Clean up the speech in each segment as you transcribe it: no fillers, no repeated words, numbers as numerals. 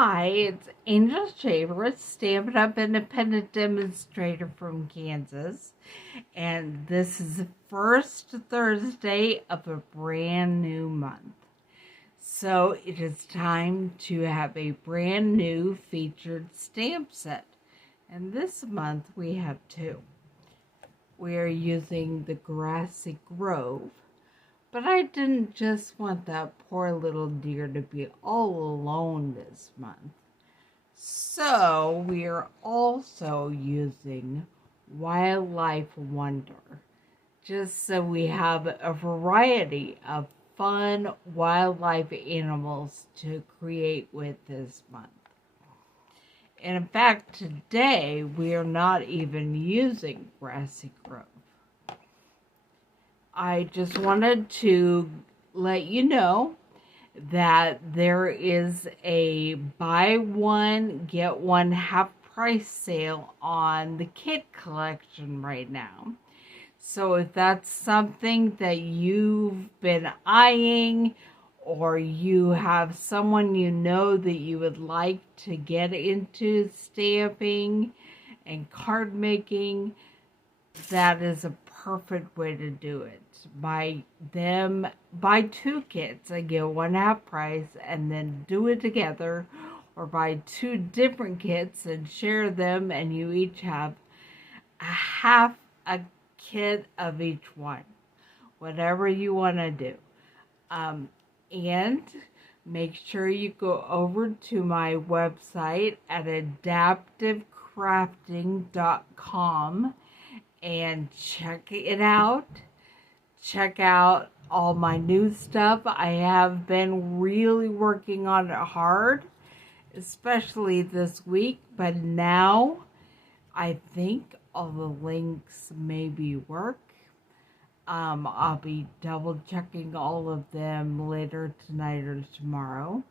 Hi, it's Angel's favorite Stampin' Up independent demonstrator from Kansas, and this is the first Thursday of a brand new month. So it is time to have a brand new featured stamp set, and this month we have two. We are using the Grassy Grove. But I didn't just want that poor little deer to be all alone this month. So we are also using Wildlife Wonder, just so we have a variety of fun wildlife animals to create with this month. And in fact, today we are not even using Grassy Grove. I just wanted to let you know that there is a buy one, get one half price sale on the kit collection right now. So if that's something that you've been eyeing, or you have someone you know that you would like to get into stamping and card making, that is a perfect way to do it. Buy two kits and get one half price, and then do it together, or buy two different kits and share them, and you each have a half a kit of each one, whatever you want to do. And make sure you go over to my website at adaptivecrafting.com and check it out. Check out all my new stuff. I have been really working on it hard, especially this week, but now I think all the links maybe work. I'll be double checking all of them later tonight or tomorrow.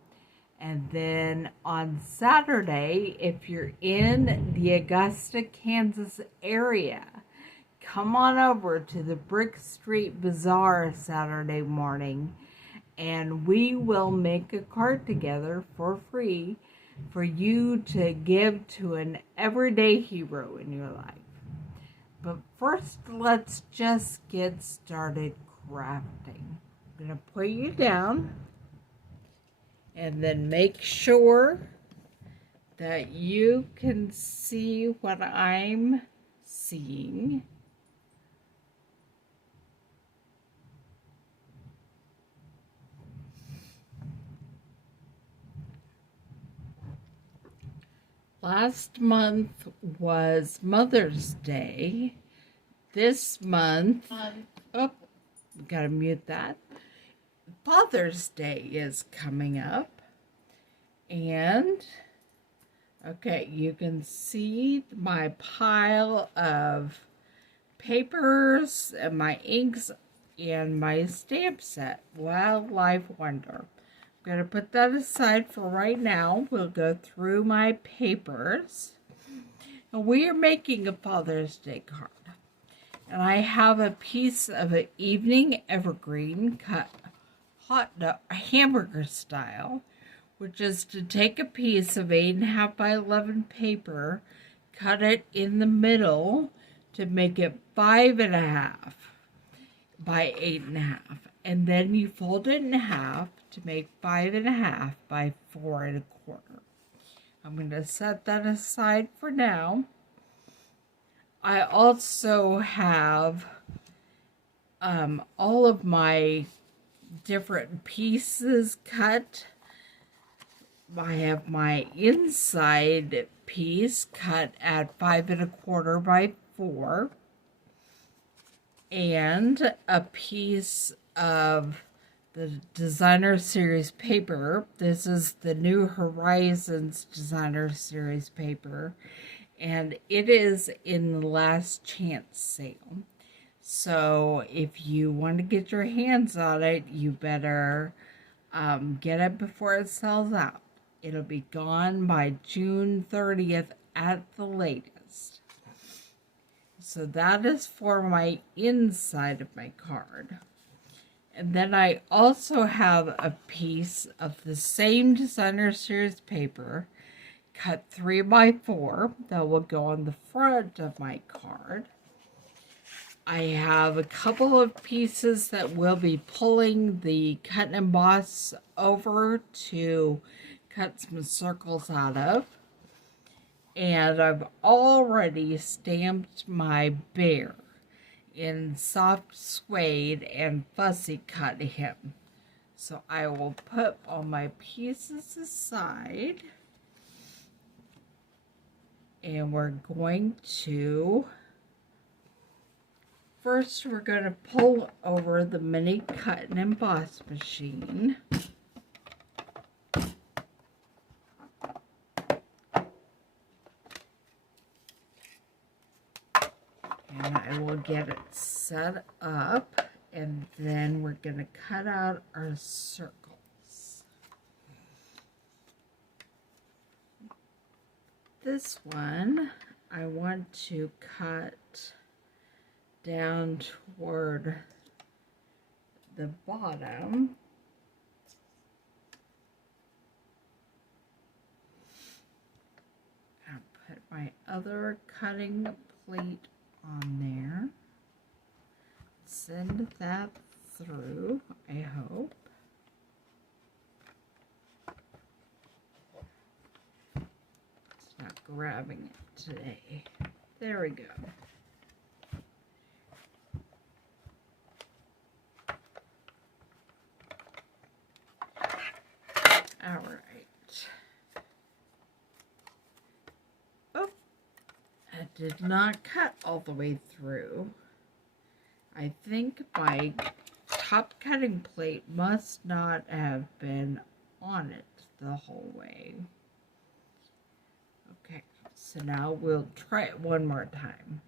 And then on Saturday, if you're in the Augusta, Kansas area, come on over to the Brick Street Bazaar Saturday morning, and we will make a card together for free for you to give to an everyday hero in your life. But first, let's just get started crafting. I'm going to put you down, and then make sure that you can see what I'm seeing. Last month was Mother's Day. This month, gotta mute that. Father's Day is coming up. And, okay, you can see my pile of papers and my inks and my stamp set, Wildlife Wonder. I'm going to put that aside for right now. We'll go through my papers. And we are making a Father's Day card. And I have a piece of an evening evergreen cut hamburger style, which is to take a piece of 8.5 by 11 paper, cut it in the middle to make it 5.5 by 8.5, and then you fold it in half to make 5.5 by 4.25. I'm going to set that aside for now. I also have all of my different pieces cut. I have my inside piece cut at 5.25 by 4, and a piece of the Designer Series paper. This is the New Horizons Designer Series paper, and it is in the last chance sale. So if you want to get your hands on it, you better get it before it sells out. It'll be gone by June 30th at the latest. So that is for my inside of my card. And then I also have a piece of the same designer series paper, cut 3x4, that will go on the front of my card. I have a couple of pieces that will be pulling the cut and emboss over to cut some circles out of. And I've already stamped my bear in soft suede and fussy cut hem. So I will put all my pieces aside, and we're going to, first we're going to pull over the mini cut and emboss machine. And I will get it set up, and then we're going to cut out our circles. This one, I want to cut down toward the bottom. I'll put my other cutting plate on there. Send that through, I hope. It's not grabbing it today. There we go. All right. Oh, it did not cut all the way through. I think my top cutting plate must not have been on it the whole way. Okay, so now we'll try it one more time.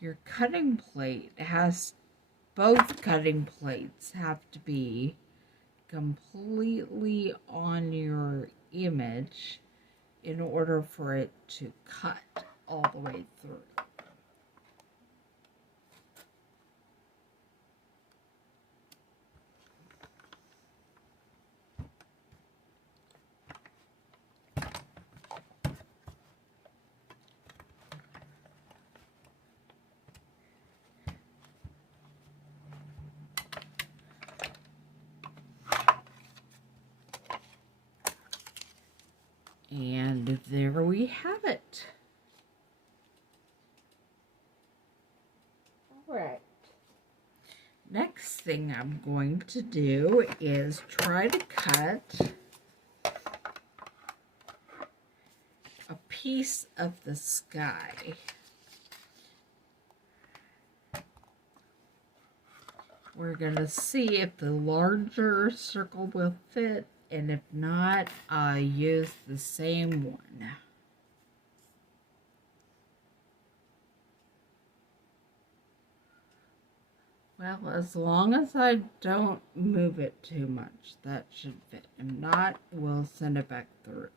Your cutting plate has, both cutting plates have to be completely on your image in order for it to cut all the way through. And there we have it. All right. Next thing I'm going to do is try to cut a piece of the sky. We're going to see if the larger circle will fit, and if not, I'll use the same one. Well, as long as I don't move it too much, that should fit. If not, we'll send it back through.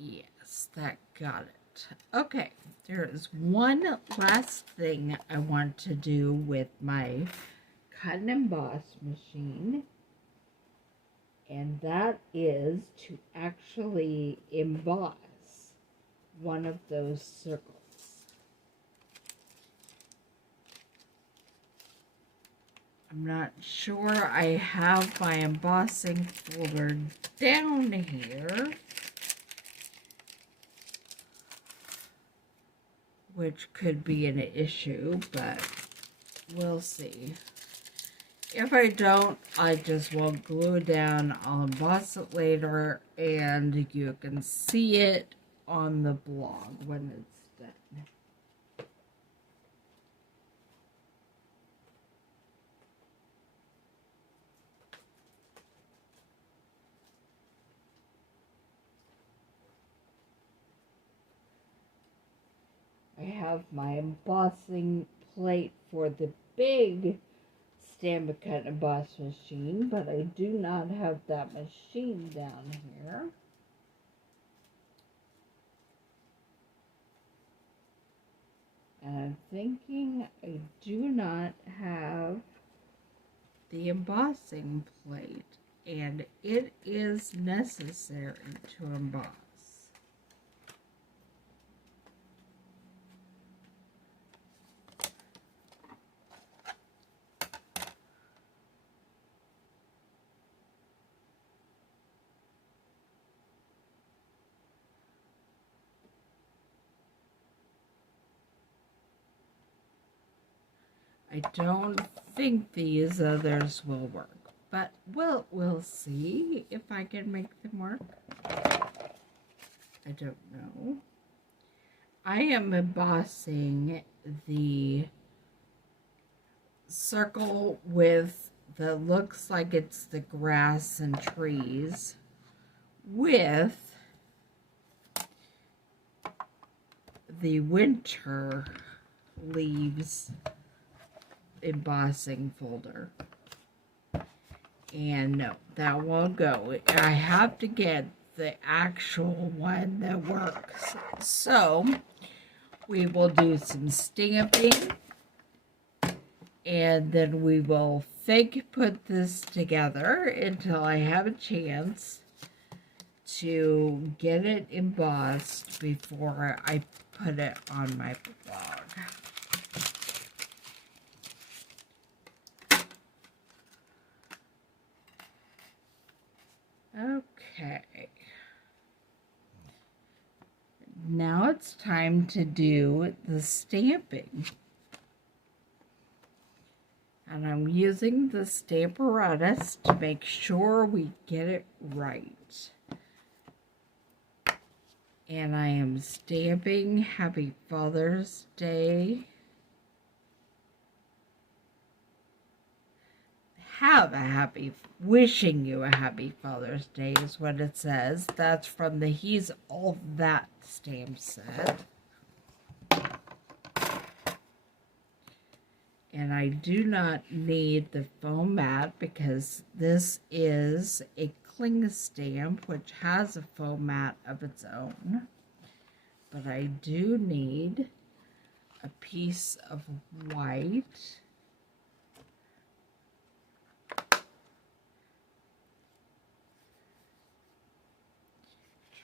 Yes, that got it. Okay, there is one last thing I want to do with my cut and emboss machine, and that is to actually emboss one of those circles. I'm not sure I have my embossing folder down here, which could be an issue, but we'll see. If I don't, I just won't glue it down. I'll emboss it later, and you can see it on the blog when it's done. have my embossing plate for the big Stamp and Cut and Emboss machine, but I do not have that machine down here. And I'm thinking I do not have the embossing plate, and it is necessary to emboss. I don't think these others will work, but we'll see if I can make them work. I don't know. I am embossing the circle with the looks like it's the grass and trees with the winter leaves embossing folder. And no, that won't go. I have to get the actual one that works. So we will do some stamping, and then we will fake put this together until I have a chance to get it embossed before I put it on my blog. Okay. Now it's time to do the stamping. And I'm using the Stamparatus to make sure we get it right. And I am stamping Happy Father's Day. Wishing you a happy Father's Day is what it says. That's from the He's All That stamp set. And I do not need the foam mat because this is a cling stamp which has a foam mat of its own. But I do need a piece of white.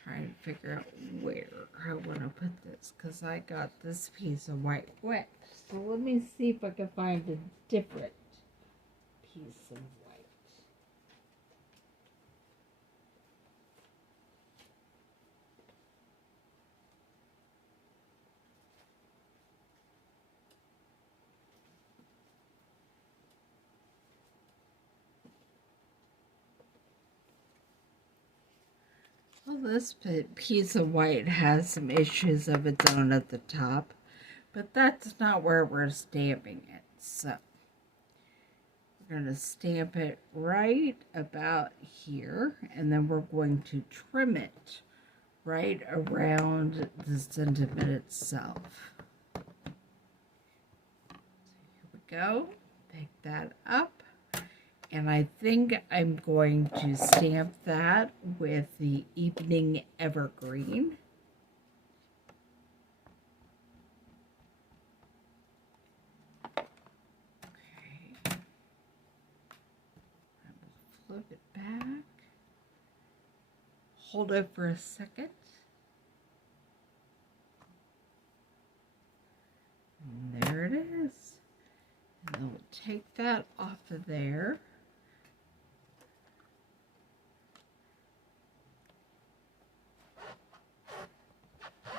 Trying to figure out where I want to put this because I got this piece of white wet. So let me see if I can find a different piece of white. Well, this piece of white has some issues of its own at the top, but that's not where we're stamping it. So we're going to stamp it right about here, and then we're going to trim it right around the sentiment itself. So here we go. Pick that up. And I think I'm going to stamp that with the Evening Evergreen. Okay. I will flip it back. Hold it for a second. And there it is. And then we'll take that off of there.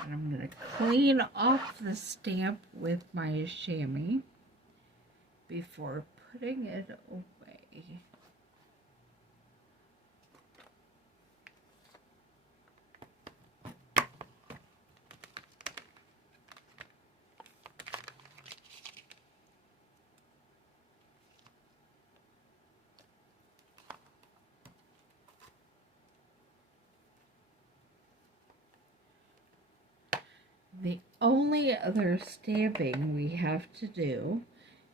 And I'm going to clean off the stamp with my chamois before putting it away. The only other stamping we have to do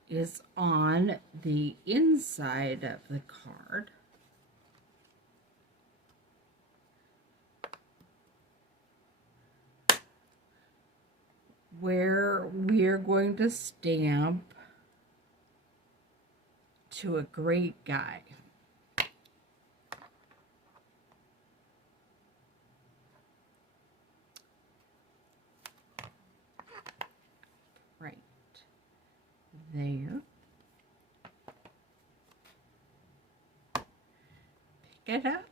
is on the inside of the card. Where we're going to stamp to a great guy. Right there. Pick it up.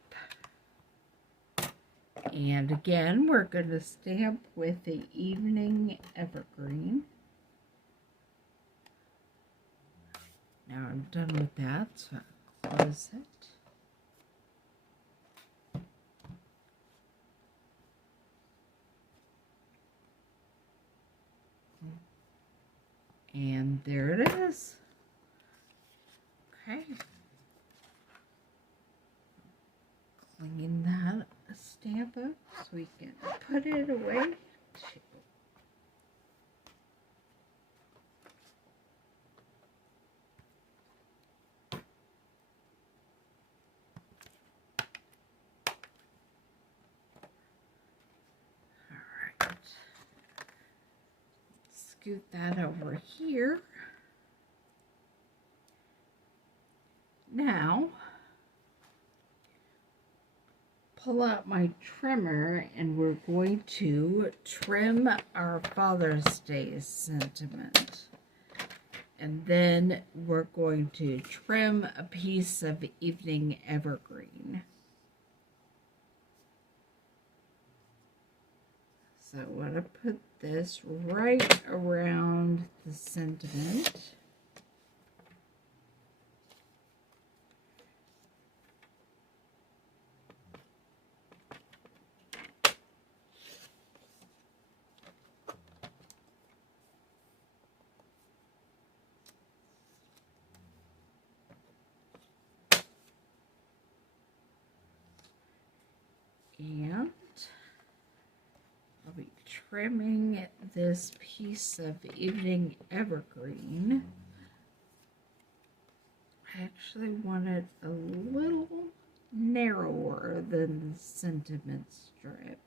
And again, we're going to stamp with the Evening Evergreen. Now I'm done with that, so I'll close it. And there it is. Okay. Clean that stamp up so we can put it away. Alright. Scoot that over here. Now, pull out my trimmer and we're going to trim our Father's Day sentiment. And then we're going to trim a piece of Evening Evergreen. So I want to put this right around the sentiment. And I'll be trimming this piece of Evening Evergreen. I actually want it a little narrower than the sentiment strip.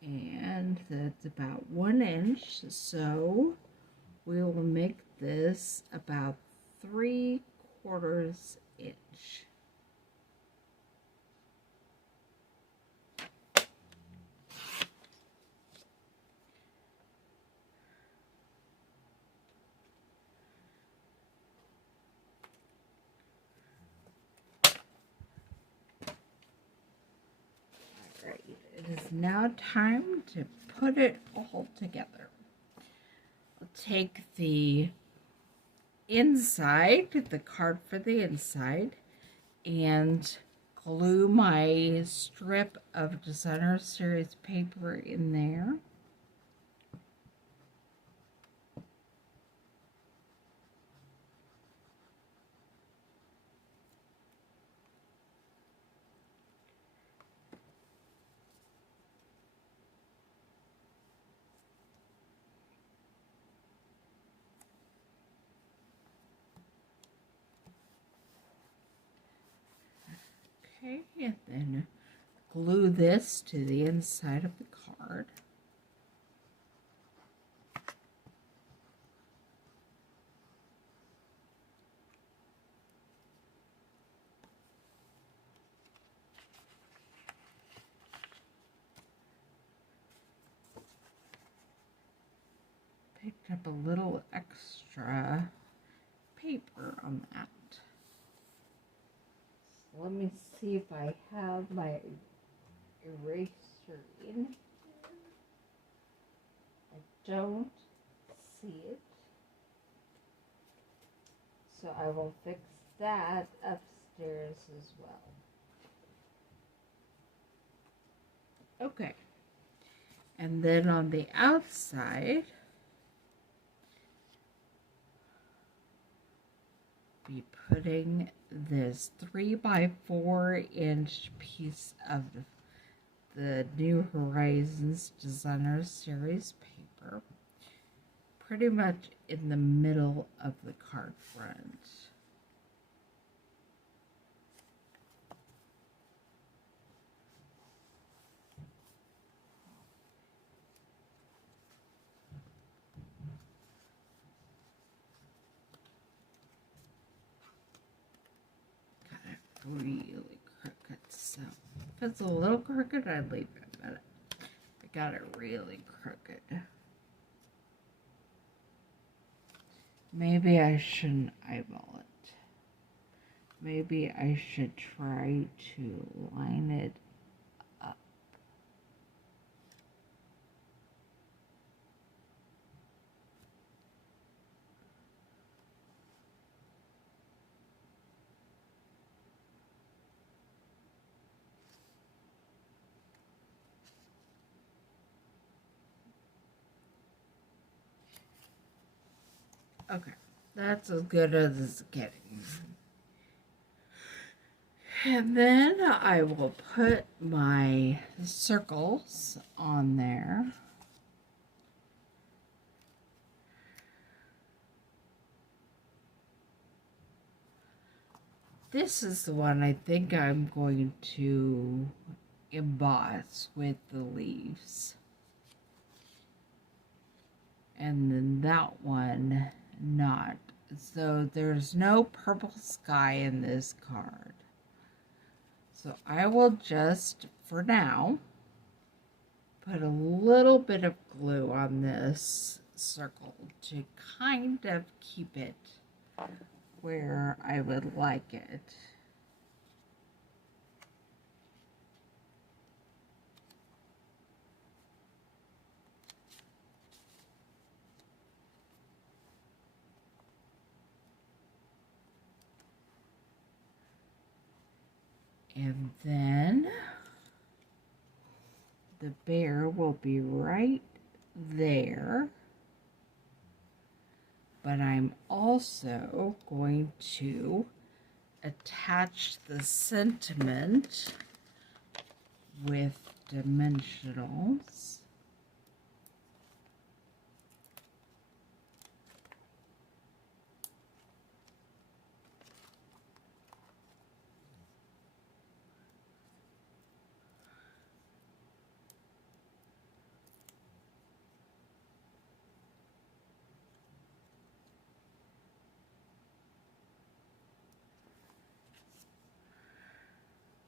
And that's about 1 inch, so we will make this about 3/4 inch. It is now time to put it all together. I'll take the inside, the card for the inside, and glue my strip of Designer Series paper in there. Okay, and then glue this to the inside of the card. Picked up a little extra paper on that. So let me see if I have my eraser in here. I don't see it. So I will fix that upstairs as well. Okay. And then on the outside, be putting this 3 by 4 inch piece of the New Horizons Designer Series paper, pretty much in the middle of the card front. Really crooked, so if it's a little crooked, I'd leave it, but I got it really crooked. Maybe I shouldn't eyeball it. Maybe I should try to line it up. Okay, that's as good as it's getting. And then I will put my circles on there. This is the one I think I'm going to emboss with the leaves. And then that one not. So there's no purple sky in this card. So I will just, for now, put a little bit of glue on this circle to kind of keep it where I would like it. And then the bear will be right there. But I'm also going to attach the sentiment with dimensionals.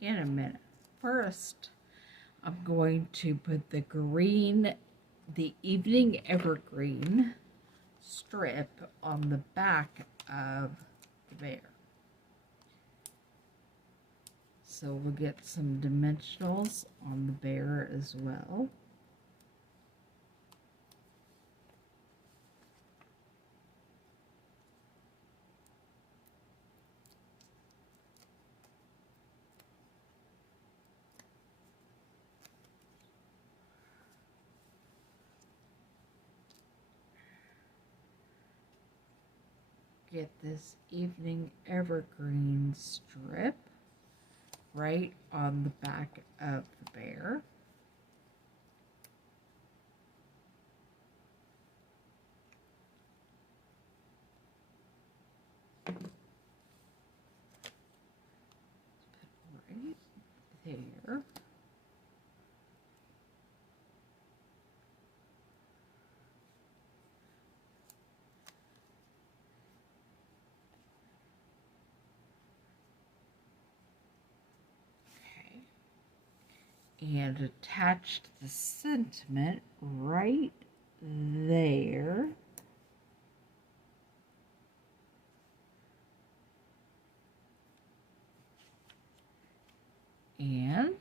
In a minute. First, I'm going to put the green, the evening evergreen strip on the back of the bear. So we'll get some dimensionals on the bear as well. Get this evening evergreen strip right on the back of the bear. Right there. And attached the sentiment right there. And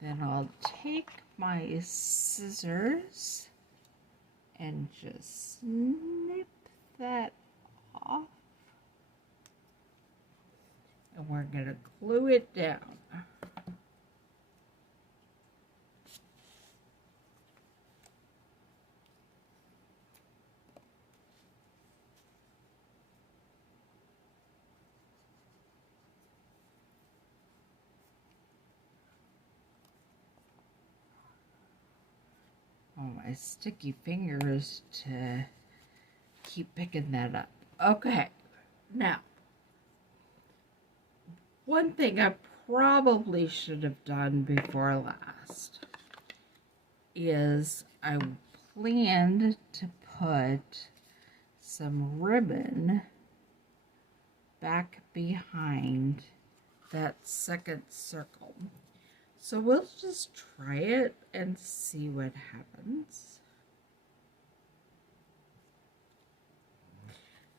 then I'll take my scissors and just snip that off. And we're going to glue it down. Oh, my sticky fingers to keep picking that up. Okay, now, one thing I probably should have done before last is I planned to put some ribbon back behind that second circle. So we'll just try it and see what happens.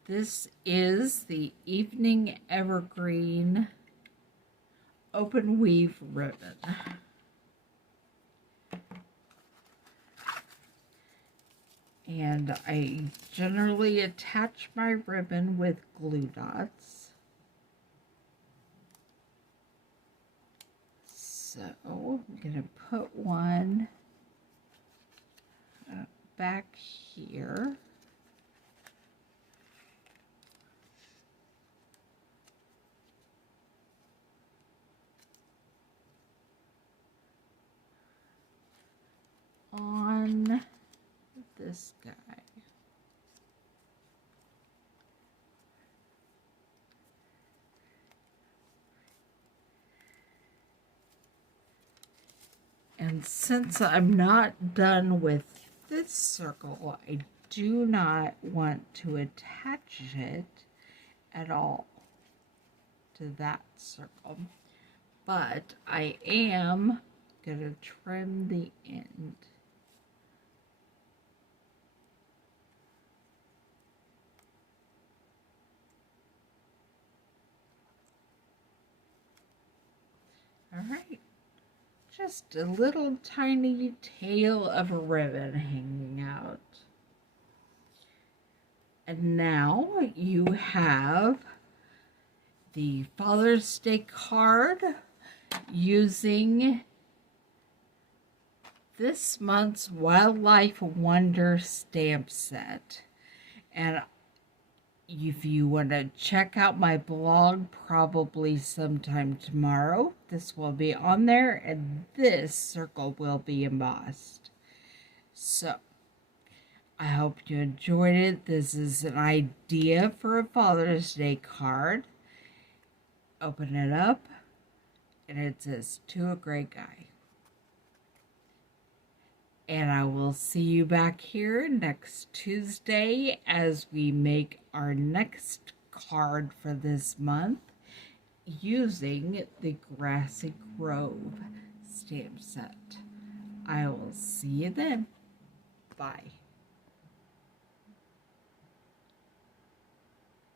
This is the Evening Evergreen Open Weave Ribbon. And I generally attach my ribbon with glue dots. So I'm going to put one back here. On this guy. And since I'm not done with this circle, I do not want to attach it at all to that circle. But I am going to trim the end. All right. Just a little tiny tail of a ribbon hanging out. And now you have the Father's Day card using this month's Wildlife Wonder stamp set. And if you want to check out my blog, probably sometime tomorrow, this will be on there, and this circle will be embossed. So, I hope you enjoyed it. This is an idea for a Father's Day card. Open it up, and it says, "To a Great Guy." And I will see you back here next Tuesday as we make our next card for this month using the Grassy Grove stamp set. I will see you then. Bye.